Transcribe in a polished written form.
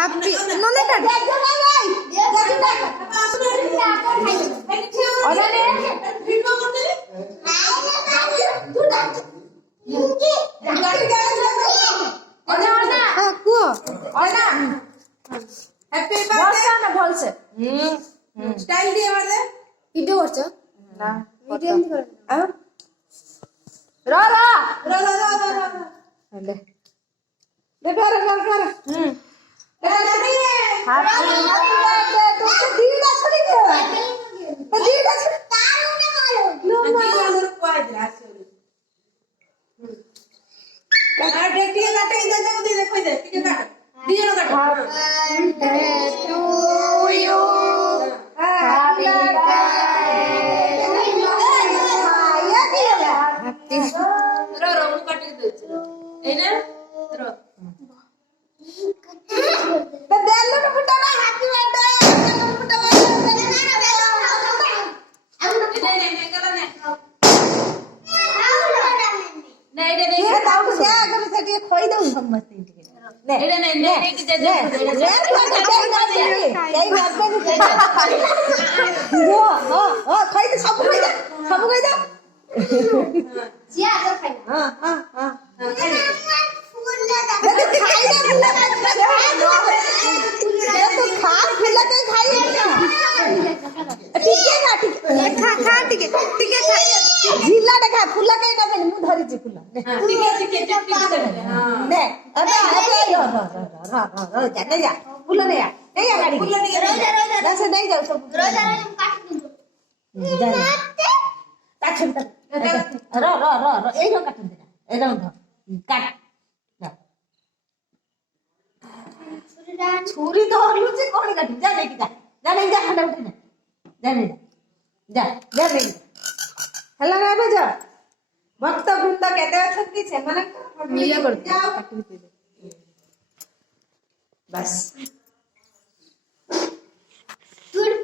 happy ନନେ କାଟ କୁହ happy birthday ନା ଭଲସେ स्टाइल दिए मारदे ଭିଡିଓ କରୁଛ ନା ଭିଡିଓ ଏମିତି କର आओ ର ର रो रो रो रो ହେଲେ दे कर नहीं रे ହାପି तो दीदा छड़ी दे दीदा छड़ी लो मार कोई दिला आसे काट देखिए काटे इधर जाओ दे देखो इधर ठीक है काट दिए लो काट टू यू हैप्पी रो रो मु काट दे ए ना रो तो देलो न फुटा ना हैप्पी बर्थडे फुटा नहीं करो नहीं ये ताऊ से अगर से के खोई दऊ समझ नहीं नहीं कि जज यही बात है ओ खोई दे सब खोई दे जिया कर खाई हां हां हां खाई दे तो खा फिला के खाई ठीक है ना ठीक खा खा ठीक है खाई झिल्ला देखा फुला के ना मैं मुंह धरी छी फुला ठीक है हां ने अबे यो जा नहीं जा फुला नहीं आ गाड़ी फुला नहीं जा से नहीं जाओ सब रोजा काट दूं जा काट रो ए रो काट दे ए रो काट छुरी तो लुची कोण काट जा नहीं जा नहीं जा हटा उठे जा नहीं जा नहीं हेलो ना बजा भक्त वृंद केते अछंती से माने मिलिया कर जाओ काट दे बस पूरी